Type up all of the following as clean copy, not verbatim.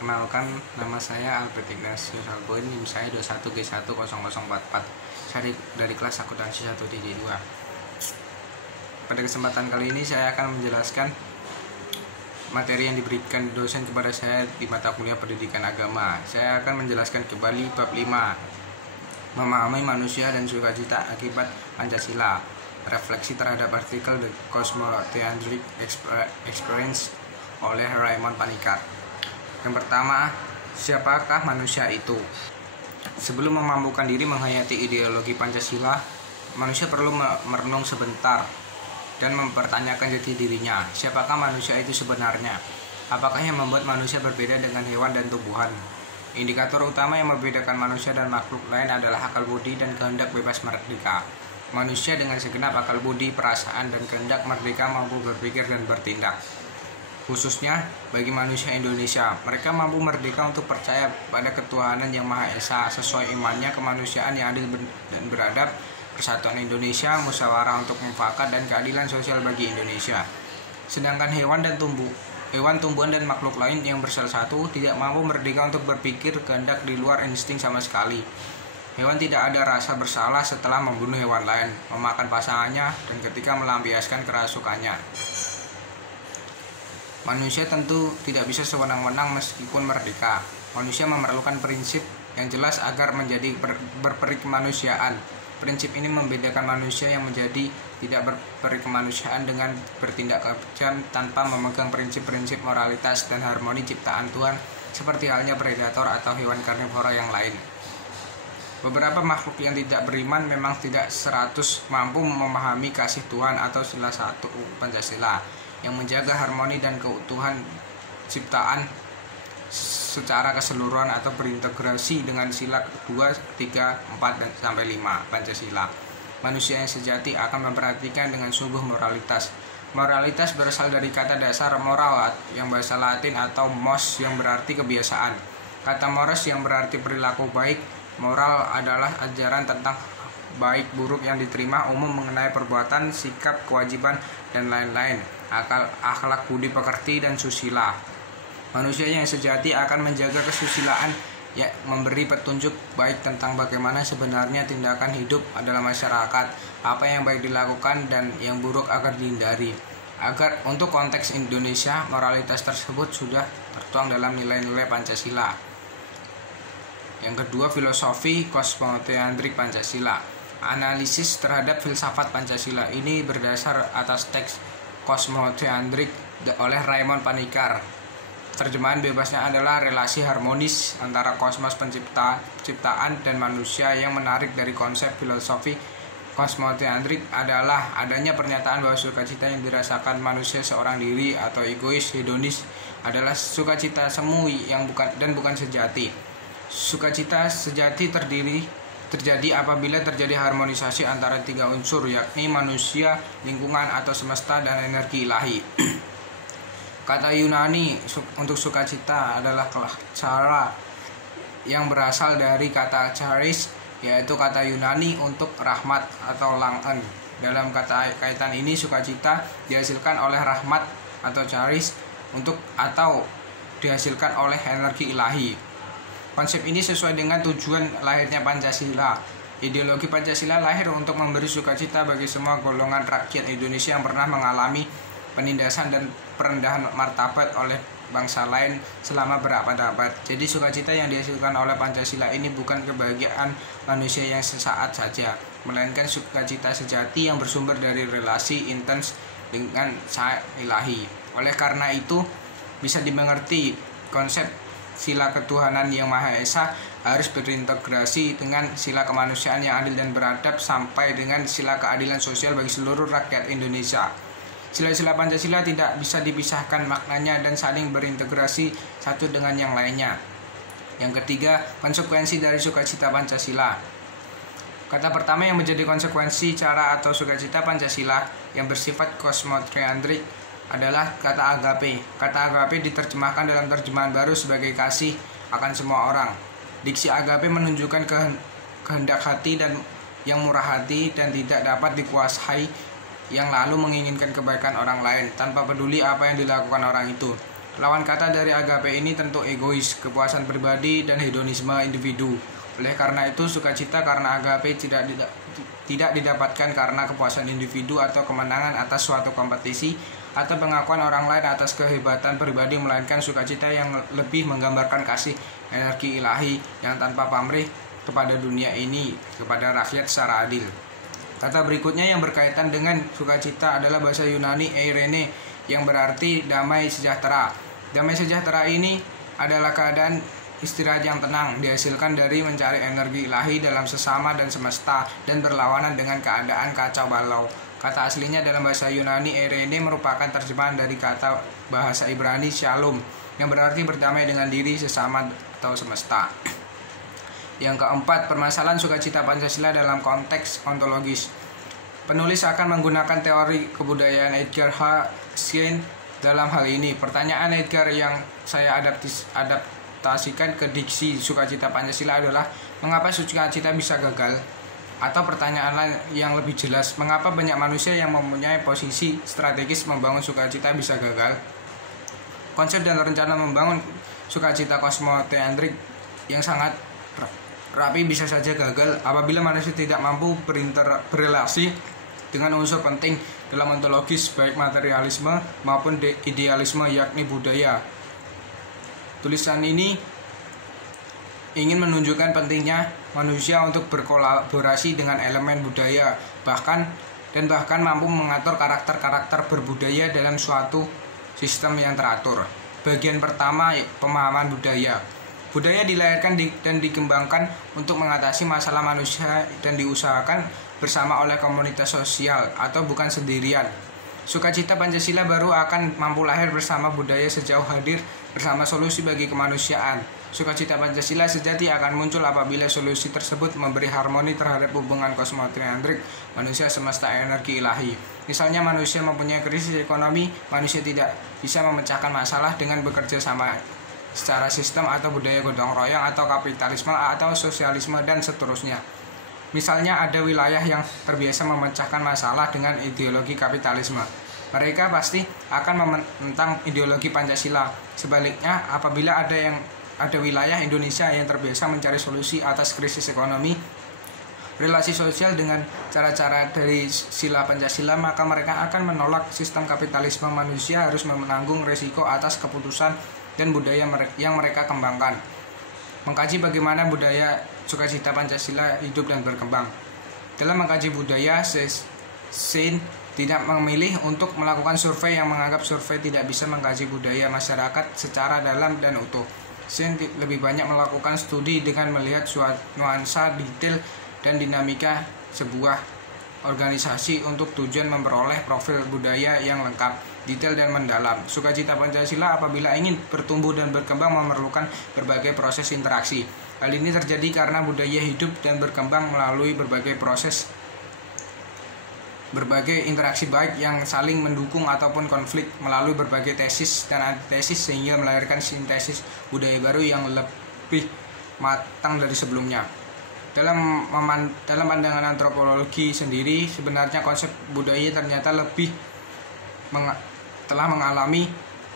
Kenalkan, nama saya Albert Ignatius Algoin, NIM saya 21G10044. Saya dari kelas akuntansi 1D2. Pada kesempatan kali ini saya akan menjelaskan materi yang diberikan dosen kepada saya di mata kuliah pendidikan agama. Saya akan menjelaskan kembali bab 5, memahami manusia dan sukacita akibat Pancasila. Refleksi terhadap artikel The Cosmotheandric Experience oleh Raymond Panikkar. Yang pertama, siapakah manusia itu? Sebelum memampukan diri menghayati ideologi Pancasila, manusia perlu merenung sebentar dan mempertanyakan jati dirinya. Siapakah manusia itu sebenarnya? Apakah yang membuat manusia berbeda dengan hewan dan tumbuhan? Indikator utama yang membedakan manusia dan makhluk lain adalah akal budi dan kehendak bebas merdeka. Manusia dengan segenap akal budi, perasaan, dan kehendak merdeka mampu berpikir dan bertindak. Khususnya bagi manusia Indonesia, mereka mampu merdeka untuk percaya pada ketuhanan yang Maha Esa sesuai imannya, kemanusiaan yang adil dan beradab, persatuan Indonesia, musyawarah untuk mufakat, dan keadilan sosial bagi Indonesia. Sedangkan hewan, tumbuhan, dan makhluk lain yang bersel satu tidak mampu merdeka untuk berpikir kehendak di luar insting sama sekali. Hewan tidak ada rasa bersalah setelah membunuh hewan lain, memakan pasangannya, dan ketika melampiaskan kerasukannya. Manusia tentu tidak bisa sewenang-wenang meskipun merdeka. Manusia memerlukan prinsip yang jelas agar menjadi berperi kemanusiaan. Prinsip ini membedakan manusia yang menjadi tidak berperi kemanusiaan dengan bertindak kejam tanpa memegang prinsip-prinsip moralitas dan harmoni ciptaan Tuhan, seperti halnya predator atau hewan karnivora yang lain. Beberapa makhluk yang tidak beriman memang tidak 100% mampu memahami kasih Tuhan atau sila 1 Pancasila yang menjaga harmoni dan keutuhan ciptaan secara keseluruhan atau berintegrasi dengan sila 2, 3, 4, dan sampai 5 Pancasila. Manusia yang sejati akan memperhatikan dengan sungguh moralitas. Moralitas berasal dari kata dasar moral yang bahasa Latin atau mos yang berarti kebiasaan. Kata mores yang berarti perilaku baik. Moral adalah ajaran tentang baik buruk yang diterima umum mengenai perbuatan, sikap, kewajiban, dan lain-lain. Akhlak budi pekerti dan susila. Manusia yang sejati akan menjaga kesusilaan, memberi petunjuk baik tentang bagaimana sebenarnya tindakan hidup adalah masyarakat, apa yang baik dilakukan dan yang buruk agar dihindari. Agar untuk konteks Indonesia, moralitas tersebut sudah tertuang dalam nilai-nilai Pancasila. Yang kedua, filosofi Cosmotheandric Pancasila. Analisis terhadap filsafat Pancasila ini berdasar atas teks Cosmotheandric oleh Raymond Panikkar. Terjemahan bebasnya adalah relasi harmonis antara kosmos penciptaan dan manusia. Yang menarik dari konsep filosofi Cosmotheandric adalah adanya pernyataan bahwa sukacita yang dirasakan manusia seorang diri atau egois, hedonis adalah sukacita semu yang bukan sejati. Sukacita sejati terjadi apabila terjadi harmonisasi antara 3 unsur, yakni manusia, lingkungan atau semesta, dan energi ilahi. Kata Yunani untuk sukacita adalah cara yang berasal dari kata charis, yaitu kata Yunani untuk rahmat atau langen. Dalam kaitan ini, sukacita dihasilkan oleh rahmat atau charis atau dihasilkan oleh energi ilahi. Konsep ini sesuai dengan tujuan lahirnya Pancasila. Ideologi Pancasila lahir untuk memberi sukacita bagi semua golongan rakyat Indonesia yang pernah mengalami penindasan dan perendahan martabat oleh bangsa lain selama berabad-abad. Jadi sukacita yang dihasilkan oleh Pancasila ini bukan kebahagiaan manusia yang sesaat saja, melainkan sukacita sejati yang bersumber dari relasi intens dengan Sang Ilahi. Oleh karena itu, bisa dimengerti konsep sila ketuhanan yang Maha Esa harus berintegrasi dengan sila kemanusiaan yang adil dan beradab sampai dengan sila keadilan sosial bagi seluruh rakyat Indonesia. Sila-sila Pancasila tidak bisa dipisahkan maknanya dan saling berintegrasi satu dengan yang lainnya. Yang ketiga, konsekuensi dari sukacita Pancasila. Kata pertama yang menjadi konsekuensi cara atau sukacita Pancasila yang bersifat cosmotheandric adalah kata agape. Kata agape diterjemahkan dalam terjemahan baru sebagai kasih akan semua orang. Diksi agape menunjukkan kehendak hati dan yang murah hati dan tidak dapat dikuasai, yang lalu menginginkan kebaikan orang lain tanpa peduli apa yang dilakukan orang itu. Lawan kata dari agape ini tentu egois, kepuasan pribadi, dan hedonisme individu. Oleh karena itu, sukacita karena agape tidak didapatkan karena kepuasan individu atau kemenangan atas suatu kompetisi atau pengakuan orang lain atas kehebatan pribadi, melainkan sukacita yang lebih menggambarkan kasih energi ilahi yang tanpa pamrih kepada dunia ini, kepada rakyat secara adil. Kata berikutnya yang berkaitan dengan sukacita adalah bahasa Yunani eirene yang berarti damai sejahtera. Damai sejahtera ini adalah keadaan istirahat yang tenang, dihasilkan dari mencari energi ilahi dalam sesama dan semesta, dan berlawanan dengan keadaan kacau balau. Kata aslinya dalam bahasa Yunani eirene merupakan terjemahan dari kata bahasa Ibrani shalom, yang berarti berdamai dengan diri, sesama, atau semesta. Yang keempat, permasalahan sukacita Pancasila dalam konteks ontologis. Penulis akan menggunakan teori kebudayaan Edgar H. Schein dalam hal ini. Pertanyaan Edgar yang saya adaptasikan ke diksi sukacita Pancasila adalah, mengapa sukacita bisa gagal? Atau pertanyaan lain yang lebih jelas, mengapa banyak manusia yang mempunyai posisi strategis membangun sukacita bisa gagal? Konsep dan rencana membangun sukacita kosmoteantrik yang sangat rapi bisa saja gagal apabila manusia tidak mampu berrelasi dengan unsur penting dalam ontologis, baik materialisme maupun idealisme, yakni budaya. Tulisan ini ingin menunjukkan pentingnya manusia untuk berkolaborasi dengan elemen budaya, bahkan mampu mengatur karakter-karakter berbudaya dalam suatu sistem yang teratur. Bagian pertama, pemahaman budaya. Budaya dilahirkan dan dikembangkan untuk mengatasi masalah manusia dan diusahakan bersama oleh komunitas sosial atau bukan sendirian. Sukacita Pancasila baru akan mampu lahir bersama budaya sejauh hadir bersama solusi bagi kemanusiaan. Sukacita Pancasila sejati akan muncul apabila solusi tersebut memberi harmoni terhadap hubungan kosmoteantrik manusia semesta energi ilahi. Misalnya manusia mempunyai krisis ekonomi, manusia tidak bisa memecahkan masalah dengan bekerja sama secara sistem atau budaya gotong royong atau kapitalisme atau sosialisme dan seterusnya. Misalnya ada wilayah yang terbiasa memecahkan masalah dengan ideologi kapitalisme. Mereka pasti akan menentang ideologi Pancasila. Sebaliknya, apabila ada wilayah Indonesia yang terbiasa mencari solusi atas krisis ekonomi, relasi sosial dengan cara-cara dari sila Pancasila, maka mereka akan menolak sistem kapitalisme. Manusia harus menanggung resiko atas keputusan dan budaya yang mereka kembangkan. Mengkaji bagaimana budaya sukacita Pancasila hidup dan berkembang. Dalam mengkaji budaya, Schein tidak memilih untuk melakukan survei yang menganggap survei tidak bisa mengkaji budaya masyarakat secara dalam dan utuh. Schein lebih banyak melakukan studi dengan melihat nuansa, detail, dan dinamika sebuah organisasi untuk tujuan memperoleh profil budaya yang lengkap, detail, dan mendalam. Sukacita Pancasila apabila ingin bertumbuh dan berkembang memerlukan berbagai proses interaksi. Hal ini terjadi karena budaya hidup dan berkembang melalui berbagai interaksi baik yang saling mendukung ataupun konflik, melalui berbagai tesis dan antitesis sehingga melahirkan sintesis budaya baru yang lebih matang dari sebelumnya. Dalam pandangan antropologi sendiri, sebenarnya konsep budaya ternyata telah mengalami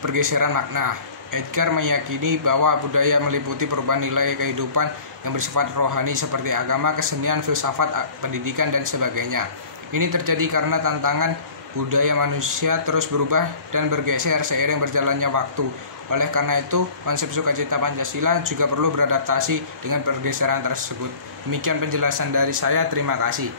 pergeseran makna. Edgar meyakini bahwa budaya meliputi perubahan nilai kehidupan yang bersifat rohani seperti agama, kesenian, filsafat, pendidikan, dan sebagainya. Ini terjadi karena tantangan budaya manusia terus berubah dan bergeser seiring berjalannya waktu. Oleh karena itu, konsep sukacita Pancasila juga perlu beradaptasi dengan pergeseran tersebut. Demikian penjelasan dari saya, terima kasih.